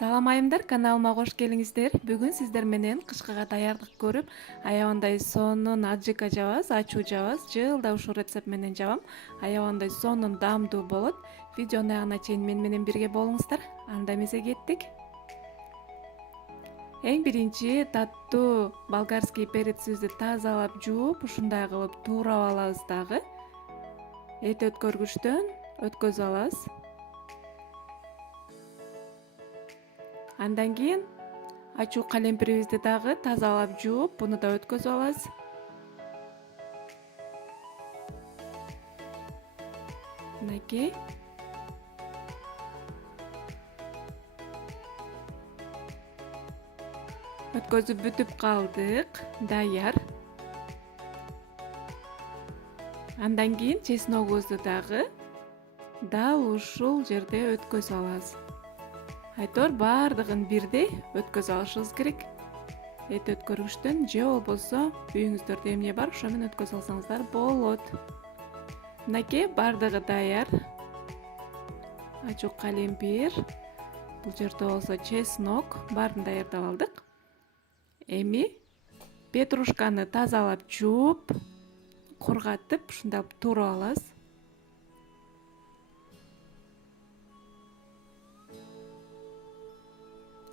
Салам айымдар, каналыма кош келиңиздер. Бүгүн сиздер менен кышкыга даярдык көрүп, аябандай сонун аджика жабабыз, ачуу жабабыз. Жылда ушул рецепт менен жабам. Аябандай сонун даамдуу болот. Видеонун аягына чейин мен менен бирге болуңуздар. Анда эмесе кеттик. Эң биринчи таттуу болгарский перецибизди тазалап жууп, ушундай кылып туурап алабыз дагы. Эт өткөргүчтөн өткөзүп алабыз. Андан кийин ачуу калемпирибизди дагы тазалап жууп, буну да өткөзүп алабыз. Мынакей. Өткөзүп бүтүп калдык, даяр. Андан кийин чесногубузду дагы дал ушул жерде өткөзүп алабыз. Айтор баардыгын бирдей өткөзүп алышыбыз керек. Эт өткөргүчтөн же болбосо үйүңүздөрдө эмне бар, ошо менен өткөзүп алсаңыздар болот. Мынакей баардыгы даяр. Ачуу калемпир, бул жерде болсо чеснок, баарын даярдап алдык. Эми петрушканы тазалап жууп, кургатып, ушундай туурап алабыз.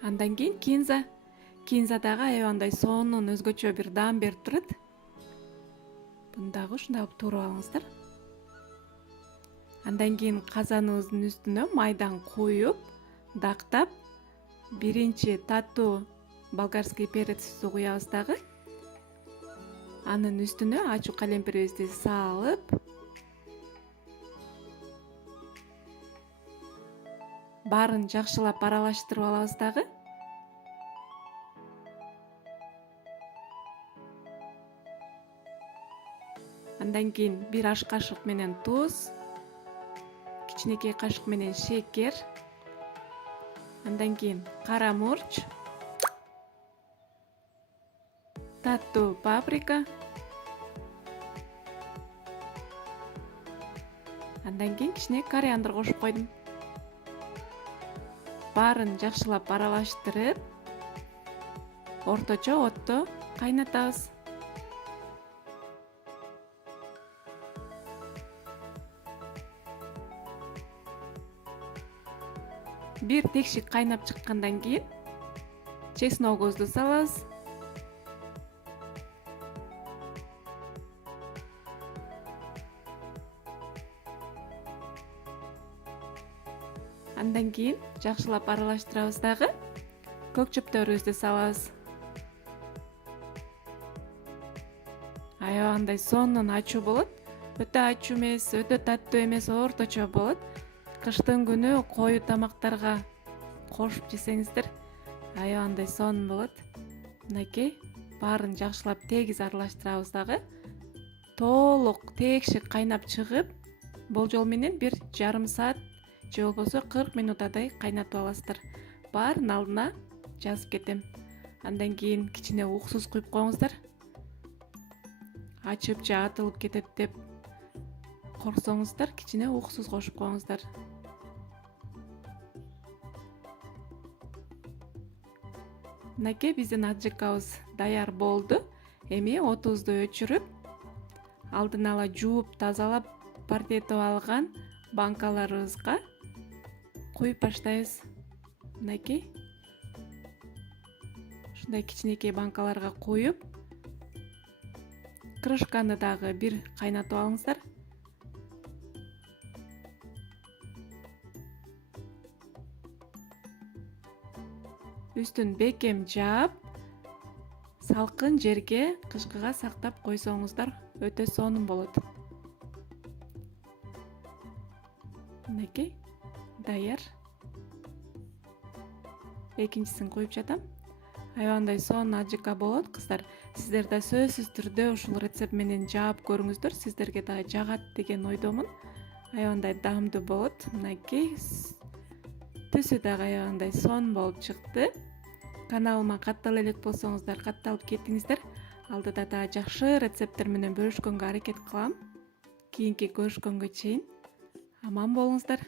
Андан кийин кинза. Кинза дагы аябандай сонун өзгөчө бир даам берип турат. Буну дагы ушундай туурап алыңыздар. Андан кийин казаныбыздын үстүнө майдан куюп, дактап, биринчи таттуу болгарский перецибизди куябыз дагы. Анын үстүнө ачуу калемпирибизди салып, баарын жакшылап аралаштырып алабыз дагы. Андан кийин бир аш кашык менен туз, кичинекей кашык менен шекер, андан кийин кара мурч, таттуу паприка, андан кийин кичине кориандр кошуп койдум. Баарын жакшылап аралаштырып, орточо отто кайнатабыз. Бир текшик кайнап чыккандан кийин чесногубузду салабыз. Андан кийин жакшылап аралаштырабыз дагы. Көк чөптөрүбүздү салабыз. Аябандай сонун ачуу болот. Өтө ачуу эмес, өтө таттуу эмес, орточо болот. Кыштын күнү кою тамактарга кошуп жесеңиздер аябандай сонун болот. Мынакей баарын жакшылап тегиз аралаштырабыз дагы. Толук текшик кайнап чыгып, болжол менен бир жарым саат же болбосо 40 минутадай кайнатып аласыздар. Баарын алдына жазып кетем. Андан кийин кичине уксус куюп коюңуздар. Ачып же атылып кетет деп корксоңуздар, кичине уксус кошуп коюңуздар. Мынакей биздин аджикабыз даяр болду. Эми отубузду өчүрүп, алдын ала жууп, тазалап, пардетип алган банкаларыбызга куюп баштайбыз. Мынакей ушундай кичинекей банкаларга куюп, крышканы дагы бир кайнатып алыңыздар. Үстүн бекем жаап, салкын жерге кышкыга сактап койсоңуздар өтө сонун болот. Мынакей даяр. Экинчисин куюп жатам. Аябандай сонун аджика болот, кыздар. Сиздер да сөзсүз түрдө ушул рецепт менен жаап көрүңүздөр. Сиздерге дагы жагат деген ойдомун. Аябандай даамдуу болот. Мынакей түсү дагы аябандай сонун болуп чыкты. Каналыма каттала элек болсоңуздар, катталып кетиңиздер. Алдыда дагы жакшы рецепттер менен бөлүшкөнгө аракет кылам. Кийинки көрүшкөнгө чейин аман болуңуздар.